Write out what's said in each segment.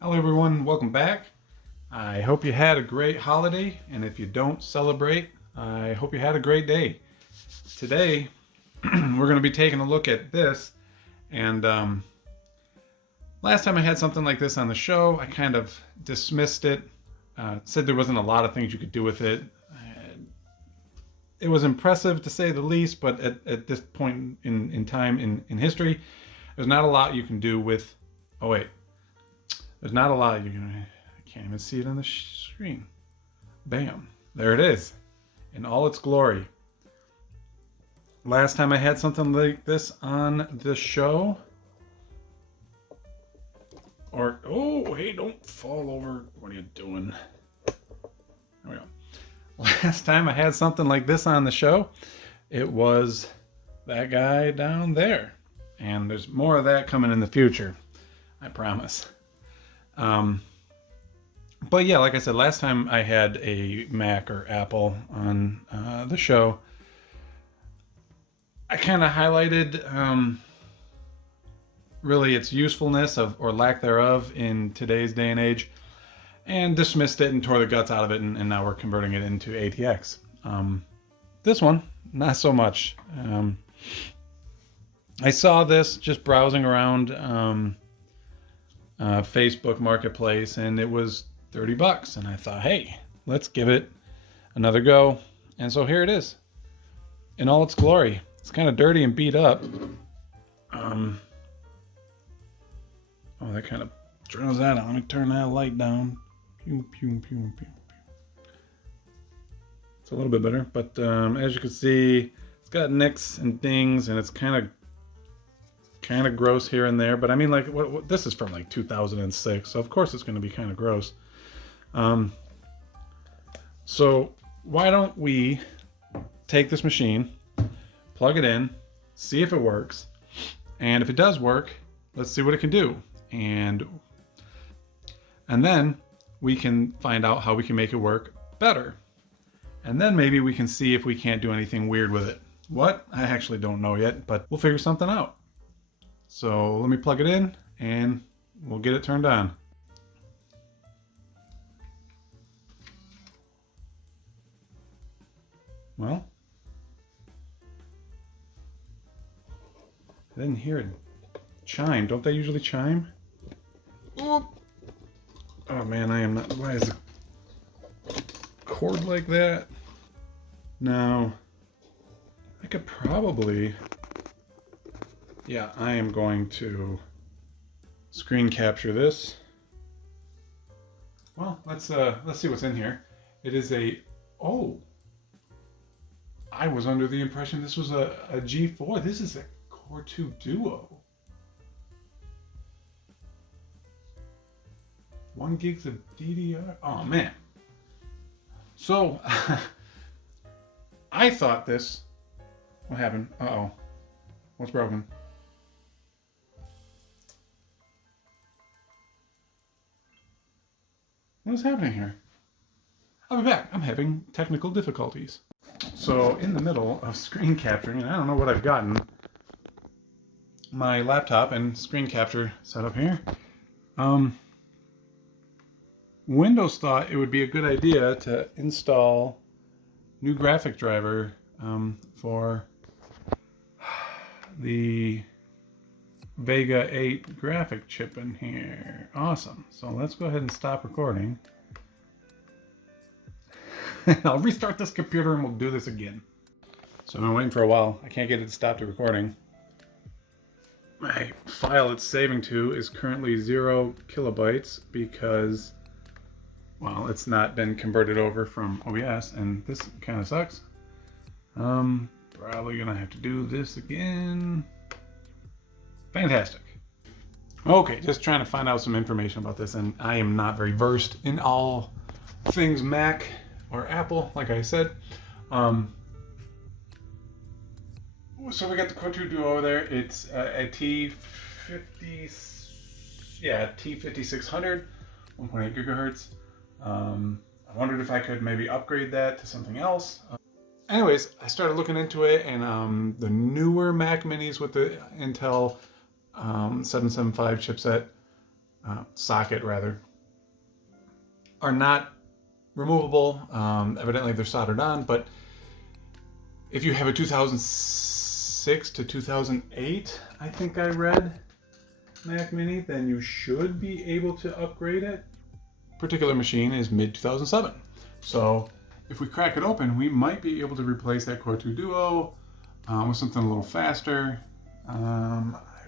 Hello everyone, welcome back. I hope you had a great holiday, and if you don't celebrate, I hope you had a great day. Today, we're going to be taking a look at this, and last time I had something like this on the show, I kind of dismissed it, said there wasn't a lot of things you could do with it. It was impressive to say the least, but at this point in time in history, there's not a lot you can do with, oh wait, there's not a lot you can, I can't even see it on the screen. Bam, there it is in all its glory. Last time I had something like this on the show, or, oh, hey, don't fall over. What are you doing? There we go. Last time I had something like this on the show, it was that guy down there. And there's more of that coming in the future, I promise. But yeah, like I said, last time I had a Mac or Apple on the show, I kind of highlighted really its usefulness of or lack thereof in today's day and age, and dismissed it and tore the guts out of it, and now we're converting it into ATX. This one, not so much. I saw this just browsing around Facebook Marketplace, and it was $30, and I thought, hey, let's give it another go. And so here it is in all its glory. It's kind of dirty and beat up. Oh, that kind of drowns that out. Let me turn that light down. Pew, pew, pew, pew. It's a little bit better, but as you can see, it's got nicks and dings, and it's kind of gross here and there. But I mean, like, what this is from like 2006, so of course it's going to be kind of gross. So why don't we take this machine, plug it in, see if it works, and if it does work, let's see what it can do, and then we can find out how we can make it work better, and then maybe we can see if we can't do anything weird with it. What? I actually don't know yet, but we'll figure something out. So let me plug it in and we'll get it turned on. Well, I didn't hear it chime. Don't they usually chime? Oh man, I am not. Why is the cord like that? Now, I could probably. Yeah, I am going to screen capture this. Well, let's see what's in here. It is a, oh, I was under the impression this was a G4. This is a Core 2 Duo. 1 gigs of DDR. Oh man. So I thought this. What happened? Uh-oh. What's broken? What is happening here? I'll be back. I'm having technical difficulties. So in the middle of screen capturing, and I don't know what I've gotten, my laptop and screen capture set up here. Windows thought it would be a good idea to install new graphic driver for the Vega 8 graphic chip in here. Awesome. So let's go ahead and stop recording. I'll restart this computer and we'll do this again. So I've been waiting for a while. I can't get it to stop the recording. My file it's saving to is currently 0 kilobytes because, well, it's not been converted over from OBS, and this kind of sucks. Probably gonna have to do this again. Fantastic. Okay, just trying to find out some information about this, and I am not very versed in all things Mac or Apple, like I said. So we got the Core 2 Duo over there. It's a T50, yeah, T5600, 1.8 gigahertz. I wondered if I could maybe upgrade that to something else. Anyways, I started looking into it, and the newer Mac Minis with the Intel 775 chipset socket rather, are not removable. Evidently they're soldered on, but if you have a 2006 to 2008, I think I read, Mac Mini, then you should be able to upgrade it. Particular machine is mid 2007. So if we crack it open, we might be able to replace that Core 2 Duo with something a little faster. I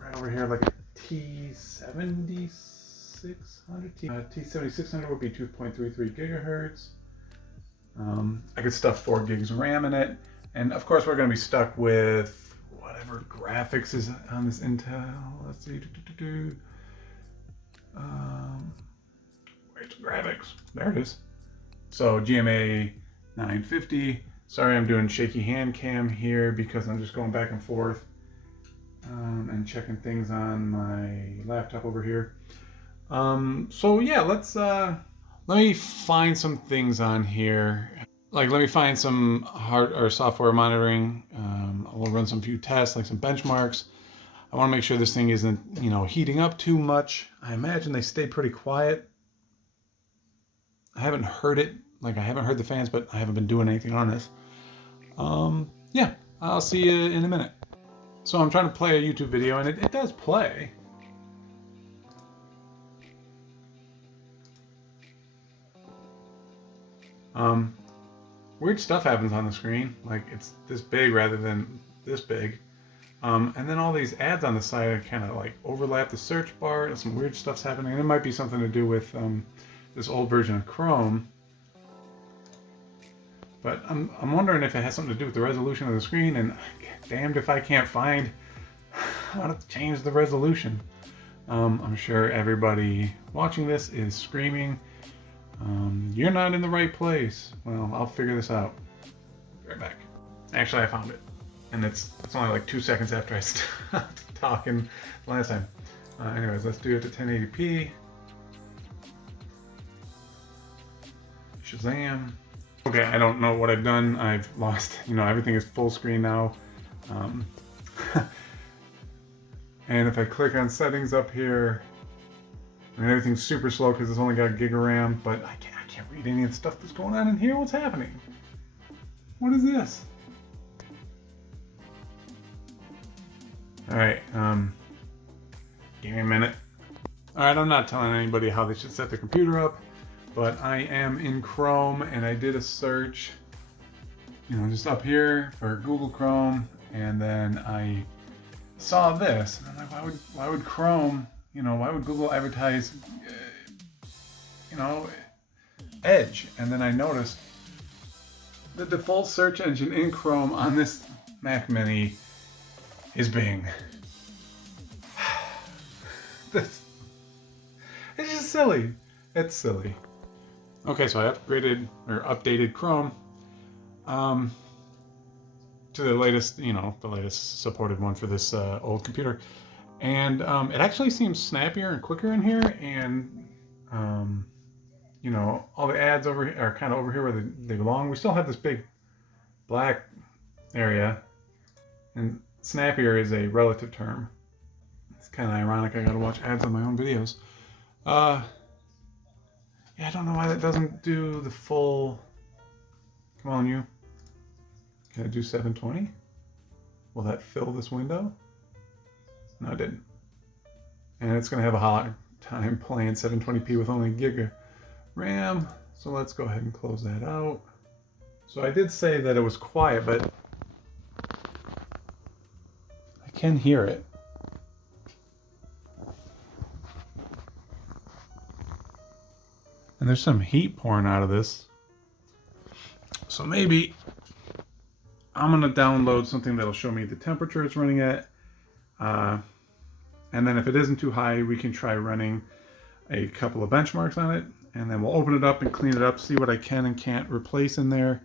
read over here like a T7600. T7600 would be 2.33 gigahertz. I could stuff 4 gigs of RAM in it. And of course, we're going to be stuck with whatever graphics is on this Intel. Let's see. Where's the graphics? There it is. So GMA 950. Sorry, I'm doing shaky hand cam here because I'm just going back and forth and checking things on my laptop over here. So yeah, let me find some things on here. Like, let me find some hard or software monitoring. I'll run some few tests, like some benchmarks. I want to make sure this thing isn't, heating up too much. I imagine they stay pretty quiet. I haven't heard it. Like, I haven't heard the fans, but I haven't been doing anything on this. Yeah, I'll see you in a minute. So I'm trying to play a YouTube video, and it does play. Weird stuff happens on the screen. Like, it's this big rather than this big. And then all these ads on the side kind of like overlap the search bar, and some weird stuff's happening. And it might be something to do with this old version of Chrome. But I'm wondering if it has something to do with the resolution of the screen, and damned if I can't find how to change the resolution. I'm sure everybody watching this is screaming, you're not in the right place. Well, I'll figure this out. Be right back. Actually, I found it. And it's only like 2 seconds after I stopped talking last time. Anyways, let's do it to 1080p. Shazam. Okay, I don't know what I've done. I've lost, everything is full screen now. And if I click on settings up here, everything's super slow because it's only got a gig of RAM, but I can't read any of the stuff that's going on in here. What's happening? What is this? All right, give me a minute. All right, I'm not telling anybody how they should set their computer up, but I am in Chrome and I did a search, just up here for Google Chrome, and then I saw this, and I'm like, why would Chrome, why would Google advertise, Edge? And then I noticed the default search engine in Chrome on this Mac Mini is Bing. It's just silly. It's silly. Okay, so I updated Chrome to the latest, the latest supported one for this old computer. And it actually seems snappier and quicker in here, and all the ads are kind of over here where they belong. We still have this big black area, and snappier is a relative term. It's kind of ironic. I gotta watch ads on my own videos. Yeah, I don't know why that doesn't do the full. Come on, you. Can I do 720? Will that fill this window? No, it didn't. And it's gonna have a hard time playing 720p with only a gig of RAM. So let's go ahead and close that out. So I did say that it was quiet, but I can hear it. And there's some heat pouring out of this. So maybe I'm gonna download something that'll show me the temperature it's running at. And then if it isn't too high, we can try running a couple of benchmarks on it. And then we'll open it up and clean it up, see what I can and can't replace in there.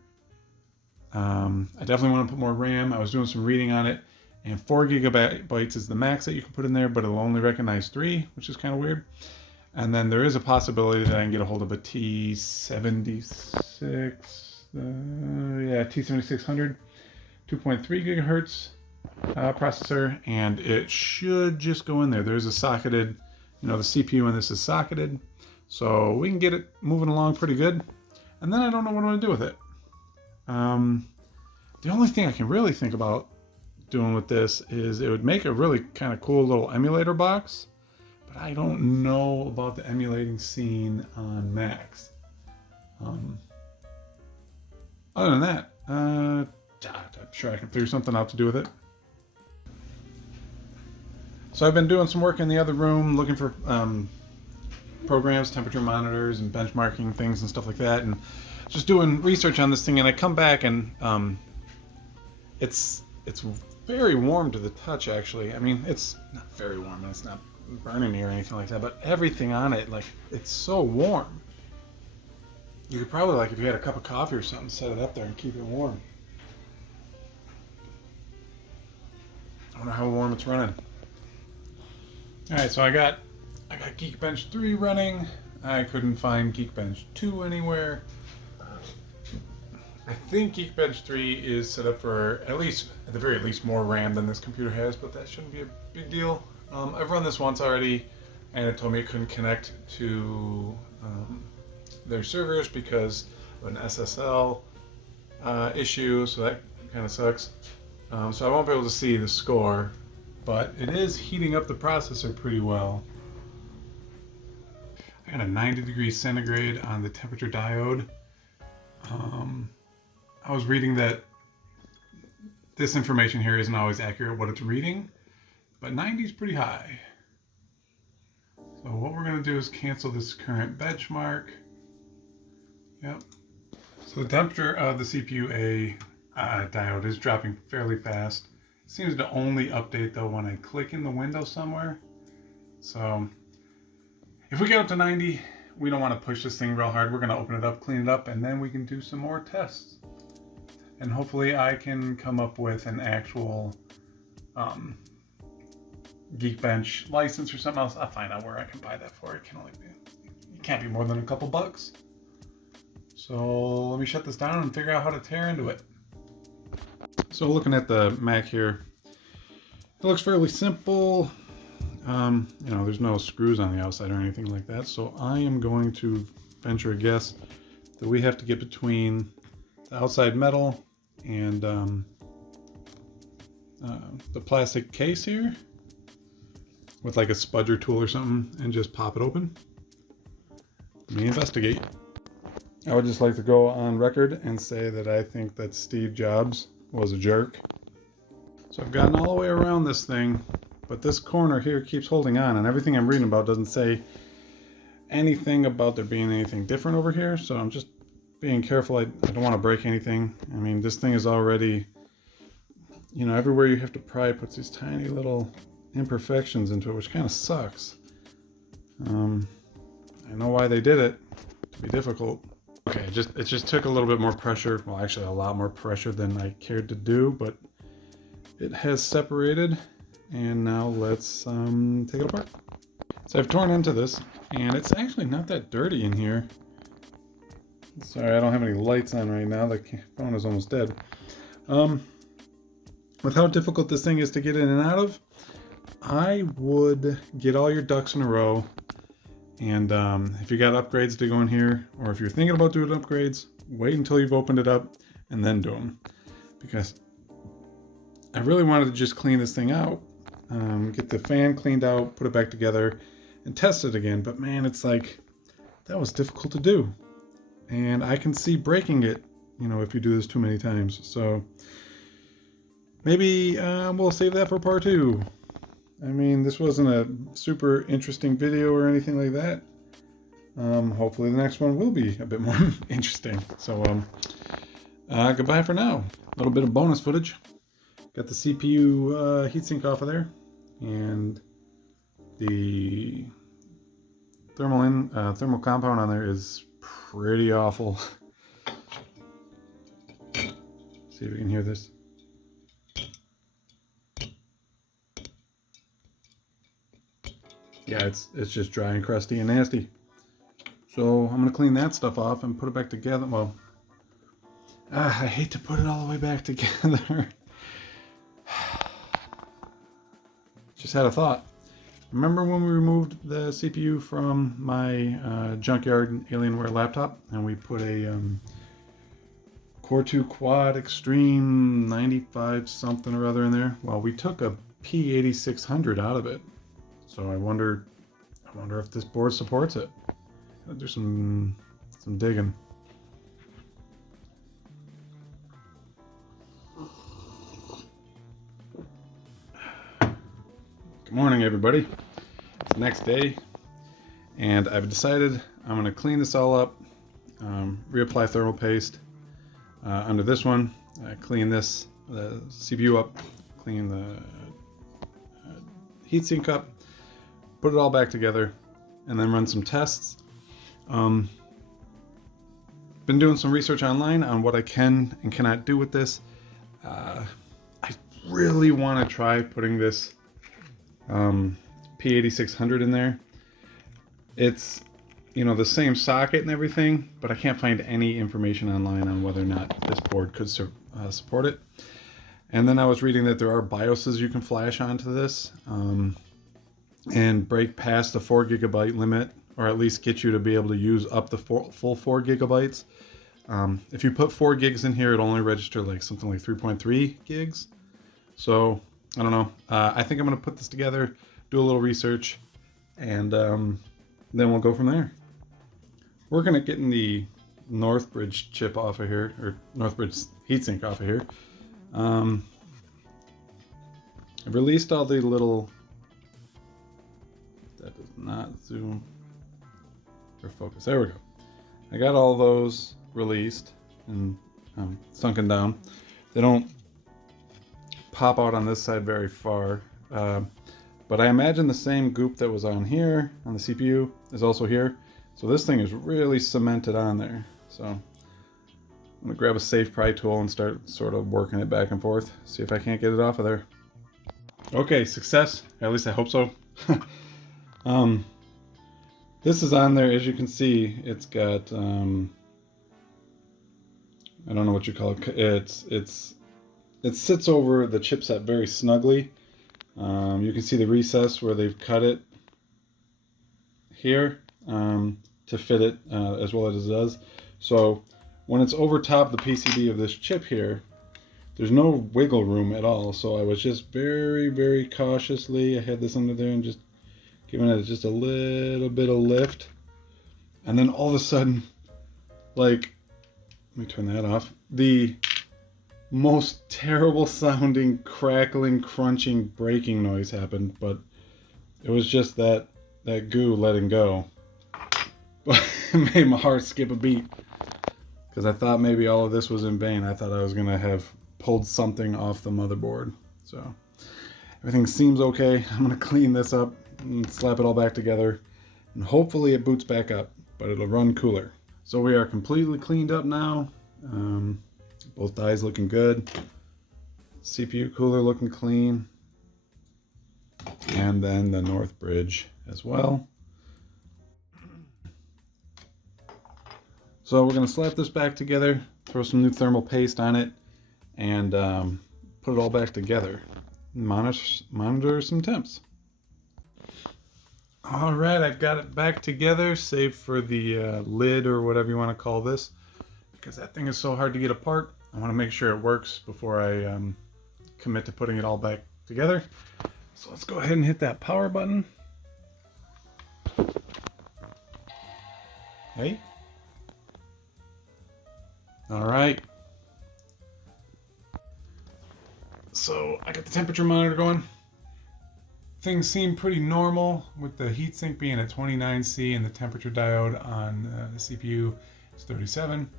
I definitely want to put more RAM. I was doing some reading on it, and 4 gigabytes is the max that you can put in there, but it'll only recognize 3, which is kind of weird. And then there is a possibility that I can get a hold of a T76, T7600, 2.3 gigahertz processor, and it should just go in there. There's a socketed You know, the CPU in this is socketed, so we can get it moving along pretty good. And then I don't know what I'm going to do with it. The only thing I can really think about doing with this is it would make a really kind of cool little emulator box, but I don't know about the emulating scene on Macs. Other than that, I'm sure I can figure something out to do with it. So I've been doing some work in the other room, looking for programs, temperature monitors, and benchmarking things and stuff like that, and just doing research on this thing. And I come back and it's very warm to the touch, actually. I mean, it's not very warm, and it's not burning me or anything like that, but everything on it, like, it's so warm. You could probably, like, if you had a cup of coffee or something, set it up there and keep it warm. I don't know how warm it's running. Alright, so I got Geekbench 3 running. I couldn't find Geekbench 2 anywhere. I think Geekbench 3 is set up for at the very least, more RAM than this computer has, but that shouldn't be a big deal. I've run this once already, and it told me it couldn't connect to their servers because of an SSL issue, so that kind of sucks. So I won't be able to see the score, but it is heating up the processor pretty well. I got a 90 degrees centigrade on the temperature diode. I was reading that this information here isn't always accurate what it's reading, but 90 is pretty high. So what we're going to do is cancel this current benchmark. Yep. So the temperature of the CPU-A diode is dropping fairly fast. It seems to only update though when I click in the window somewhere. So if we get up to 90, we don't want to push this thing real hard. We're going to open it up, clean it up, and then we can do some more tests. And hopefully I can come up with an actual Geekbench license or something else. I'll find out where I can buy that for. It can't be more than a couple bucks. So let me shut this down and figure out how to tear into it. So looking at the Mac here, it looks fairly simple. You know, there's no screws on the outside or anything like that. So I am going to venture a guess that we have to get between the outside metal and the plastic case here with like a spudger tool or something and just pop it open. Let me investigate. I would just like to go on record and say that I think that Steve Jobs was a jerk. So I've gotten all the way around this thing, but this corner here keeps holding on, and everything I'm reading about doesn't say anything about there being anything different over here. So I'm just being careful. I don't want to break anything. I mean, this thing is already, you know, everywhere you have to pry puts these tiny little imperfections into it, which kind of sucks. I know why they did it, to be difficult. Okay, it just took a little bit more pressure. Well, actually a lot more pressure than I cared to do, but it has separated. And now let's take it apart. So I've torn into this, and it's actually not that dirty in here. Sorry, I don't have any lights on right now. The phone is almost dead. With how difficult this thing is to get in and out of, I would get all your ducks in a row. And if you got upgrades to go in here, or if you're thinking about doing upgrades, wait until you've opened it up and then do them. Because I really wanted to just clean this thing out, get the fan cleaned out, put it back together, and test it again. But man, it's like, that was difficult to do. And I can see breaking it, you know, if you do this too many times. So maybe we'll save that for part 2. I mean, this wasn't a super interesting video or anything like that. Hopefully the next one will be a bit more interesting. So goodbye for now. A little bit of bonus footage. Got the CPU heatsink off of there, and the thermal compound on there is pretty awful. See if you can hear this. Yeah, it's just dry and crusty and nasty. So I'm gonna clean that stuff off and put it back together. Well, I hate to put it all the way back together. Just had a thought. Remember when we removed the CPU from my junkyard Alienware laptop and we put a Core 2 Quad Extreme 95 something or other in there? Well, we took a P8600 out of it. So I wonder if this board supports it. I'll do some digging. Good morning, everybody. It's the next day, and I've decided I'm going to clean this all up, reapply thermal paste under this one, clean the CPU up, clean the heatsink up, put it all back together, and then run some tests. Been doing some research online on what I can and cannot do with this. I really want to try putting this P8600 in there. It's, you know, the same socket and everything, but I can't find any information online on whether or not this board could support it. And then I was reading that there are BIOSes you can flash onto this and break past the 4 gigabyte limit, or at least get you to be able to use up the full 4 gigabytes. If you put 4 gigs in here, it'll only register like something like 3.3 gigs. So I don't know. I think I'm going to put this together, do a little research, and then we'll go from there. We're going to get the Northbridge chip off of here, or Northbridge heatsink off of here. I've released all the little... That does not zoom or focus. There we go. I got all those released and sunken down. They don't pop out on this side very far, but I imagine the same goop that was on here on the CPU is also here, so this thing is really cemented on there. So I'm gonna grab a safe pry tool and start sort of working it back and forth, see if I can't get it off of there. Okay, success, at least I hope so. This is on there. As you can see, it's got I don't know what you call it. It sits over the chipset very snugly. You can see the recess where they've cut it here to fit it as well as it does. So when it's over top the PCB of this chip here, there's no wiggle room at all. So I was just very, very cautiously, I had this under there and just giving it just a little bit of lift. And then all of a sudden, like, let me turn that off. The most terrible sounding crackling, crunching, breaking noise happened, but it was just that goo letting go. But it made my heart skip a beat, because I thought maybe all of this was in vain. I thought I was gonna have pulled something off the motherboard. So everything seems okay. I'm gonna clean this up and slap it all back together, and hopefully it boots back up, but it'll run cooler. So we are completely cleaned up now. Both dies looking good. CPU cooler looking clean. And then the Northbridge as well. So we're going to slap this back together, throw some new thermal paste on it, and put it all back together. Monitor some temps. All right, I've got it back together, save for the lid or whatever you want to call this, because that thing is so hard to get apart. I want to make sure it works before I commit to putting it all back together. So let's go ahead and hit that power button. Hey. All right. So I got the temperature monitor going. Things seem pretty normal with the heatsink being at 29C and the temperature diode on the CPU is 37.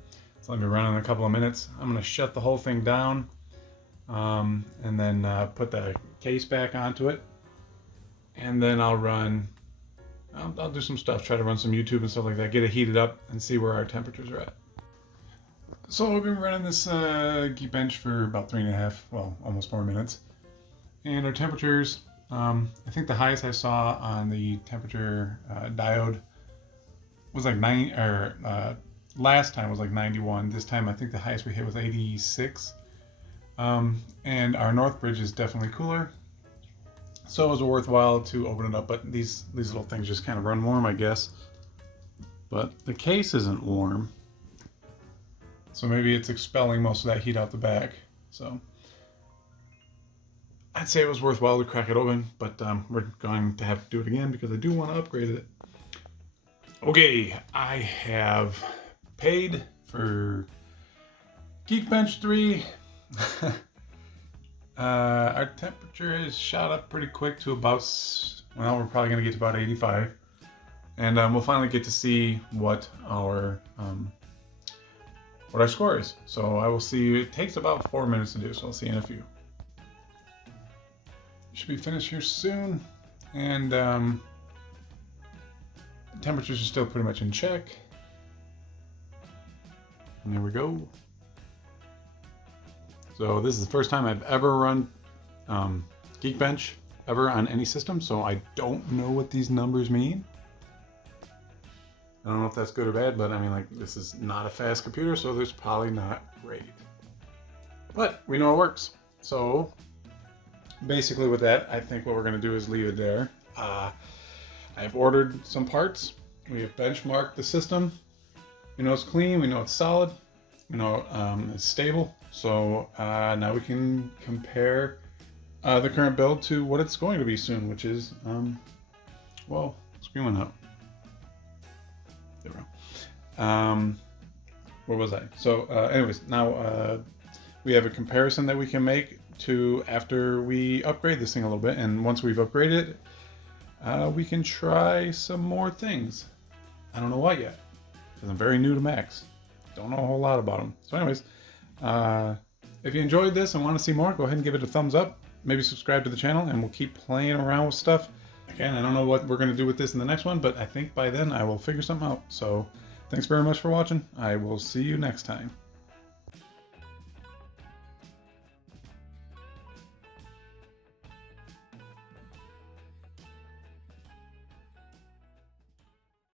So let me run in a couple of minutes. I'm going to shut the whole thing down and then put the case back onto it. And then I'll do some stuff, try to run some YouTube and stuff like that, get it heated up and see where our temperatures are at. So we've been running this Geekbench for about 3.5, well, almost 4 minutes. And our temperatures, I think the highest I saw on the temperature diode was like last time was like 91. This time I think the highest we hit was 86. And our Northbridge is definitely cooler. So it was worthwhile to open it up, but these little things just kind of run warm, I guess. But the case isn't warm, so maybe it's expelling most of that heat out the back. So I'd say it was worthwhile to crack it open, but we're going to have to do it again because I do want to upgrade it. Okay, I have paid for Geekbench 3. Our temperature has shot up pretty quick to about, well, we're probably going to get to about 85. And we'll finally get to see what our score is. So I will see you. It takes about 4 minutes to do, so I'll see you in a few. Should be finished here soon. And temperatures are still pretty much in check. And there we go. So this is the first time I've ever run Geekbench ever on any system, so I don't know what these numbers mean. I don't know if that's good or bad, but I mean, like, this is not a fast computer, so there's probably not great. But we know it works. So basically with that, I think what we're going to do is leave it there. I've ordered some parts. We have benchmarked the system. We know it's clean. We know it's solid. We know it's stable. So now we can compare the current build to what it's going to be soon, which is, well, screen went up. There we go. Where was I? So anyways, now we have a comparison that we can make to after we upgrade this thing a little bit. And once we've upgraded it, we can try some more things. I don't know what yet, because I'm very new to Macs. Don't know a whole lot about them. So anyways, if you enjoyed this and want to see more, go ahead and give it a thumbs up. Maybe subscribe to the channel, and we'll keep playing around with stuff. Again, I don't know what we're going to do with this in the next one, but I think by then I will figure something out. So thanks very much for watching. I will see you next time.